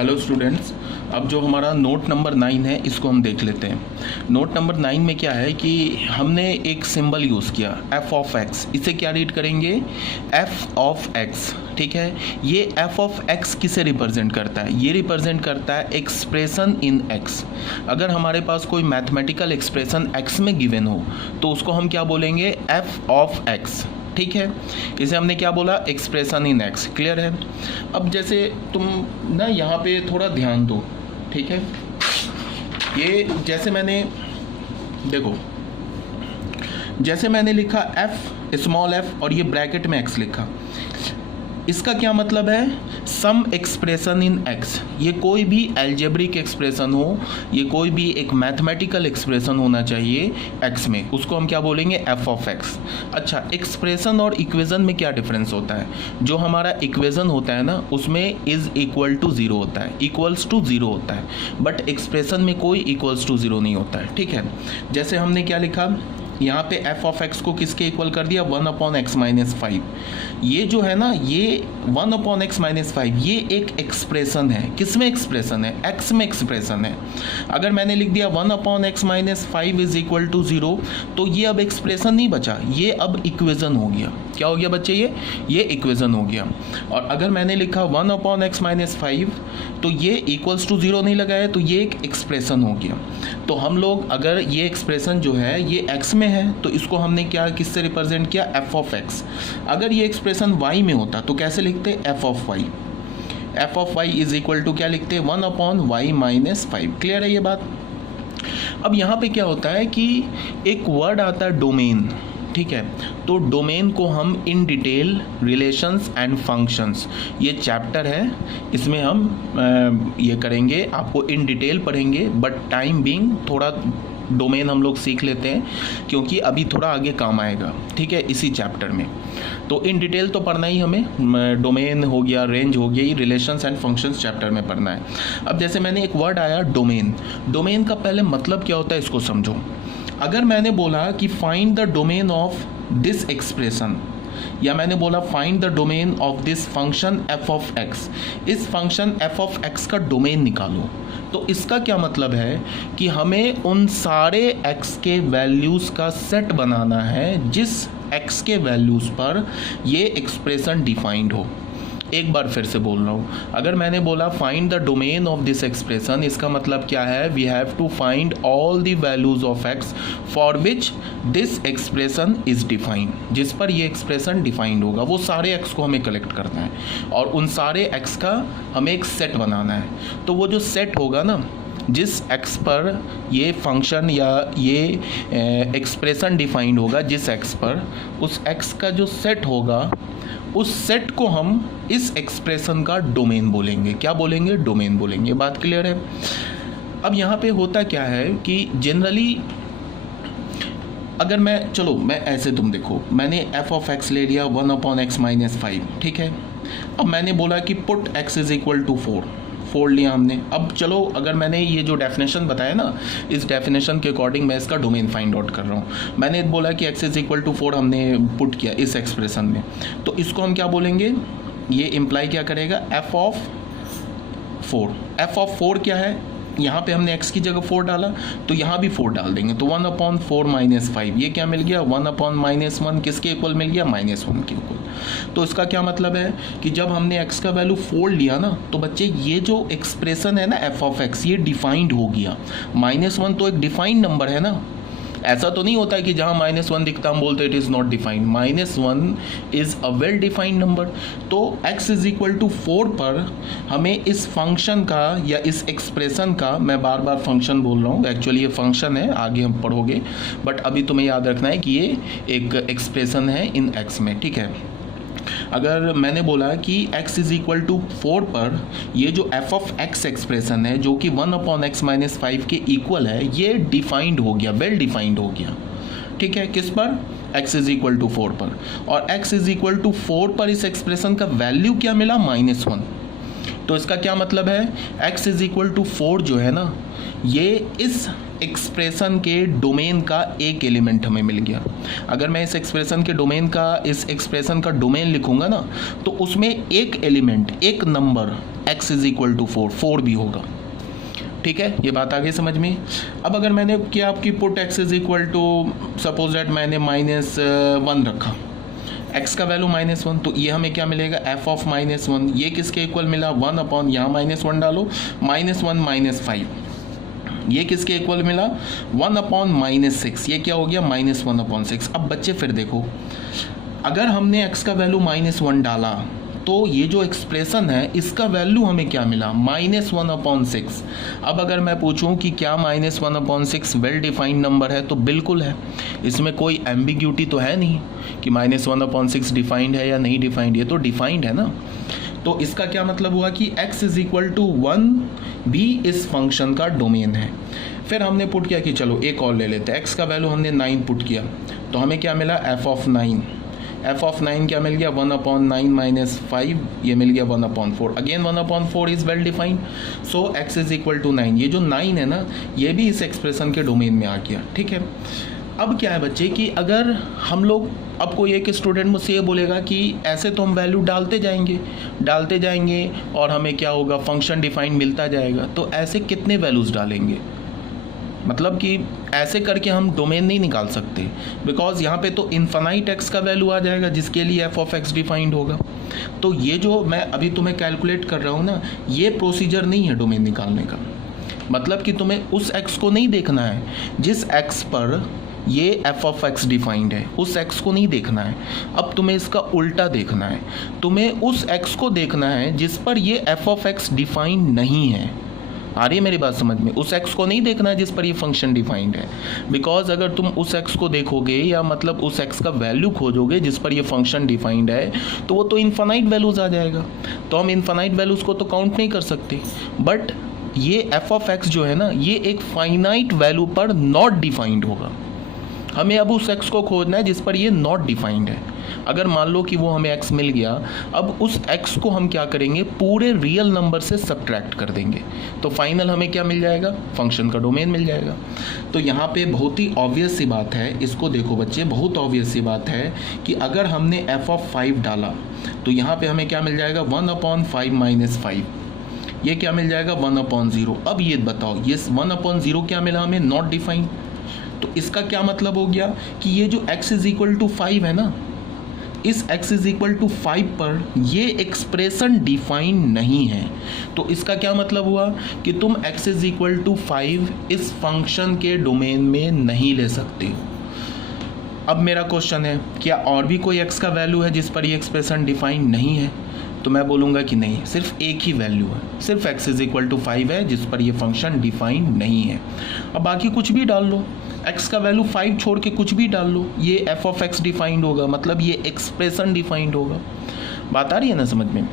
Hello students, अब जो हमारा नोट नंबर 9 है इसको हम देख लेते हैं। नोट नंबर 9 में क्या है कि हमने एक सिंबल यूज़ किया f ऑफ x। इसे क्या रीड करेंगे? f of x। ठीक है, ये f ऑफ x किसे रिप्रेजेंट करता है? ये रिप्रेजेंट करता है एक्सप्रेशन इन x। अगर हमारे पास कोई मैथमेटिकल एक्सप्रेशन x में गिवन हो तो उसको हम क्या बोलेंगे? f of x। ठीक है, इसे हमने क्या बोला? Expression in x. क्लियर है? अब जैसे तुम ना यहाँ पे थोड़ा ध्यान दो। ठीक है, ये जैसे मैंने देखो, जैसे मैंने लिखा f स्मॉल f और ये ब्रैकेट में x लिखा, इसका क्या मतलब है? सम एक्सप्रेशन इन x। ये कोई भी एल्जेब्रिक एक्सप्रेशन हो, ये कोई भी एक मैथमेटिकल एक्सप्रेशन होना चाहिए x में, उसको हम क्या बोलेंगे? f of x। अच्छा, एक्सप्रेशन और इक्वेशन में क्या डिफरेंस होता है? जो हमारा इक्वेशन होता है ना, उसमें इज इक्वल टू ज़ीरो होता है, इक्वल्स टू ज़ीरो होता है, बट एक्सप्रेशन में कोई इक्वल्स टू ज़ीरो नहीं होता है। ठीक है, जैसे हमने क्या लिखा यहाँ पे f ऑफ x को किसके इक्वल कर दिया? 1 अपॉन x माइनस 5। ये जो है ना, ये 1 अपॉन x माइनस 5 ये एक एक्सप्रेशन है। किस में एक्सप्रेशन है? x में एक्सप्रेशन है। अगर मैंने लिख दिया 1 upon x minus 5 is equal to 0, तो ये अब एक्सप्रेशन नहीं बचा, ये अब इक्वेशन हो गया। क्या हो गया बच्चे? ये इक्वेशन हो गया। और अगर मैंने लिखा 1 अपॉन x माइनस 5, तो ये इक्वल्स टू 0 नहीं लगाया, तो ये एक एक्सप्रेशन हो गया। तो हम लोग अगर ये एक्सप्रेशन जो है ये x में है, तो इसको हमने क्या किससे रिप्रेजेंट किया? f of x। अगर ये एक्सप्रेशन y में होता तो कैसे लिखते? f of y। f of y is equal to क्या लिखते? 1 अपॉन y माइनस 5। क्लियर है ये बात? अब यहाँ पे क्या होता है कि एक वर्ड आता है डोमेन। ठीक है, तो डोमेन को हम in detail relations and functions, ये चैप्टर है, इसमें हम ये करेंगे, आपको इन डिटेल पढ़ेंगे, बट टाइम बीइंग थोड़ा डोमेन हम लोग सीख लेते हैं क्योंकि अभी थोड़ा आगे काम आएगा। ठीक है, इसी चैप्टर में तो इन डिटेल तो पढ़ना ही हमें, डोमेन हो गया, रेंज हो गई, रिलेशंस एंड फंक्शंस चैप्टर में पढ़ना है। अब जैसे मैंने एक वर्ड आया डोमेन, डोमेन का पहले मतलब क्या होता है इसको समझो। अगर मैंने बोला कि find the domain of this expression, या मैंने बोला find the domain of this function f of x, इस फंक्शन f ऑफ x का डोमेन निकालो, तो इसका क्या मतलब है कि हमें उन सारे x के वैल्यूज़ का सेट बनाना है जिस x के वैल्यूज़ पर ये एक्सप्रेशन डिफाइंड हो। एक बार फिर से बोल रहा हूँ, अगर मैंने बोला find the domain of this expression, इसका मतलब क्या है? We have to find all the values of x for which this expression is defined. जिस पर ये एक्सप्रेशन डिफाइंड होगा वो सारे x को हमें कलेक्ट करना है और उन सारे x का हमें एक सेट बनाना है। तो वो जो सेट होगा ना, जिस x पर ये फंक्शन या ये एक्सप्रेशन डिफाइंड होगा, जिस x पर, उस x का जो सेट होगा, उस सेट को हम इस एक्सप्रेशन का डोमेन बोलेंगे। क्या बोलेंगे? डोमेन बोलेंगे। बात क्लियर है? अब यहाँ पे होता क्या है कि जनरली अगर मैं ऐसे, तुम देखो, मैंने f ऑफ x ले लिया 1 अपॉन x माइनस 5। ठीक है, अब मैंने बोला कि put x is equal to 4 लिया हमने। अब चलो, अगर मैंने ये जो डेफिनेशन बताया ना, इस डेफिनेशन के अकॉर्डिंग मैं इसका डोमेन फाइंड आउट कर रहा हूँ। मैंने बोला कि x इज इक्वल टू 4 हमने पुट किया इस एक्सप्रेशन में, तो इसको हम क्या बोलेंगे? ये इम्प्लाई क्या करेगा? f of 4। f ऑफ 4 क्या है? यहाँ पे हमने x की जगह 4 डाला, तो यहाँ भी 4 डाल देंगे, तो 1 अपॉन 4 माइनस 5, ये क्या मिल गया? 1 अपॉन माइनस 1 किसके इक्वल मिल गया? माइनस 1 के इक्वल। तो इसका क्या मतलब है कि जब हमने x का वैल्यू 4 लिया ना, तो बच्चे ये जो एक्सप्रेशन है ना f ऑफ x, ये डिफाइंड हो गया। -1 तो एक डिफाइंड नंबर है ना, ऐसा तो नहीं होता है कि जहाँ -1 दिखता हम बोलते it is not defined. -1 is a well defined number. तो x इज इक्वल टू 4 पर हमें इस फंक्शन का या इस एक्सप्रेशन का, मैं बार बार फंक्शन बोल रहा हूँ, एक्चुअली ये फंक्शन है, आगे हम पढ़ोगे, बट अभी तुम्हें याद रखना है कि ये एक एक्सप्रेशन है इन x में। ठीक है, अगर मैंने बोला कि x इज इक्वल टू 4 पर ये जो f ऑफ x एक्सप्रेशन है, जो कि 1 अपॉन x माइनस 5 के इक्वल है, ये डिफाइंड हो गया, वेल डिफाइंड हो गया। ठीक है, किस पर? x इज इक्वल टू 4 पर। और x इज इक्वल टू 4 पर इस एक्सप्रेशन का वैल्यू क्या मिला? -1। तो इसका क्या मतलब है? x इज इक्वल टू 4 जो है ना, ये इस एक्सप्रेशन के डोमेन का एक एलिमेंट हमें मिल गया। अगर मैं इस एक्सप्रेशन के डोमेन का, इस एक्सप्रेशन का डोमेन लिखूंगा ना, तो उसमें एक एलिमेंट, एक number x is equal to 4 भी होगा। ठीक है, ये बात आगे समझ में। अब अगर मैंने किया आपकी put x is equal to suppose that मैंने -1 रखा, x का वैल्यू -1, तो ये हमें क्या मिलेगा, f ऑफ -1, ये किसके इक्वल मिला, 1 अपॉन, यहाँ -1 डालो, -1 -5, ये किसके इक्वल मिला, 1 अपॉन -6, ये क्या हो गया, -1 अपॉन 6। अब बच्चे फिर देखो, अगर हमने x का वैल्यू -1 डाला तो ये जो एक्सप्रेशन है इसका वैल्यू हमें क्या मिला, -1 अपॉन 6। अब अगर मैं पूछूं कि क्या -1 अपॉन 6 वेल डिफाइंड नंबर है, तो बिल्कुल है, इसमें कोई एम्बिग्यूटी तो है नहीं कि -1 अपॉन 6 डिफाइंड है या नहीं डिफाइंड, ये तो डिफाइंड है ना। तो इसका क्या मतलब हुआ कि x इज इक्वल टू 1 भी इस फंक्शन का डोमेन है। फिर हमने पुट किया कि चलो एक और ले लेते हैं, x का वैल्यू हमने 9 पुट किया, तो हमें क्या मिला, f ऑफ 9, f ऑफ 9 क्या मिल गया, 1 अपॉन 9 -5, ये मिल गया 1 upon 4, again 1 upon 4 is well defined, so x is equal to 9। ये जो 9 है ना, ये भी इस एक्सप्रेशन के डोमेन में आ गया। ठीक है, अब क्या है बच्चे कि अगर हम लोग, अब कोई एक स्टूडेंट मुझसे ये बोलेगा कि ऐसे तो हम वैल्यू डालते जाएंगे और हमें क्या होगा, फंक्शन डिफाइंड मिलता जाएगा, तो ऐसे कितने वैल्यूज़ डालेंगे, मतलब कि ऐसे करके हम डोमेन नहीं निकाल सकते, बिकॉज यहाँ पे तो इन्फानाइट एक्स का वैल्यू आ जाएगा जिसके लिए एफ ऑफ एक्स डिफाइंड होगा। तो ये जो मैं अभी तुम्हें कैलकुलेट कर रहा हूँ ना, ये प्रोसीजर नहीं है डोमेन निकालने का। मतलब कि तुम्हें उस एक्स को नहीं देखना है जिस एक्स पर ये एफ ऑफ एक्स डिफाइंड है, उस एक्स को नहीं देखना है। अब तुम्हें इसका उल्टा देखना है, तुम्हें उस एक्स को देखना है जिस पर ये एफ ऑफ एक्स डिफाइंड नहीं है। आ रही है मेरी बात समझ में? उस एक्स को नहीं देखना है जिस पर ये फंक्शन डिफाइंड है, बिकॉज अगर तुम उस एक्स को देखोगे या मतलब उस एक्स का वैल्यू खोजोगे जिस पर ये फंक्शन डिफाइंड है, तो वो तो इन्फानाइट वैल्यूज़ आ जाएगा, तो हम इन्फानाइट वैल्यूज़ को तो काउंट नहीं कर सकते। बट ये एफ ऑफ एक्स जो है ना, ये एक फाइनाइट वैल्यू पर नॉट डिफाइंड होगा। हमें अब उस एक्स को खोजना है जिस पर ये नॉट डिफाइंड है। अगर मान लो कि वो हमें एक्स मिल गया, अब उस एक्स को हम क्या करेंगे, पूरे रियल नंबर से सब्ट्रैक्ट कर देंगे, तो फाइनल हमें क्या मिल जाएगा, फंक्शन का डोमेन मिल जाएगा। तो यहाँ पे बहुत ही ऑब्वियस सी बात है, इसको देखो बच्चे, बहुत ऑब्वियस सी बात है कि अगर हमने एफ ऑफ 5 डाला तो यहाँ पे हमें क्या मिल जाएगा, 1/5 - 5, ये क्या मिल जाएगा, 1/0। अब ये बताओ, ये 1/0 क्या मिला हमें, नॉट डिफाइंड। तो इसका क्या मतलब हो गया कि ये जो x इज इक्वल टू 5 है ना, इस x इज इक्वल टू 5 पर ये एक्सप्रेशन डिफाइन नहीं है। तो इसका क्या मतलब हुआ कि तुम x इज इक्वल टू 5 इस फंक्शन के डोमेन में नहीं ले सकते हो। अब मेरा क्वेश्चन है, क्या और भी कोई x का वैल्यू है जिस पर ये एक्सप्रेशन डिफाइन नहीं है? तो मैं बोलूँगा कि नहीं, सिर्फ एक ही वैल्यू है, सिर्फ x इज इक्वल टू 5 है जिस पर ये फंक्शन डिफाइन नहीं है। अब बाकी कुछ भी डाल लो, x का वैल्यू 5 छोड़ के कुछ भी डाल लो, ये f ऑफ x डिफाइंड होगा, मतलब ये एक्सप्रेशन डिफाइंड होगा। बात आ रही है ना समझ में?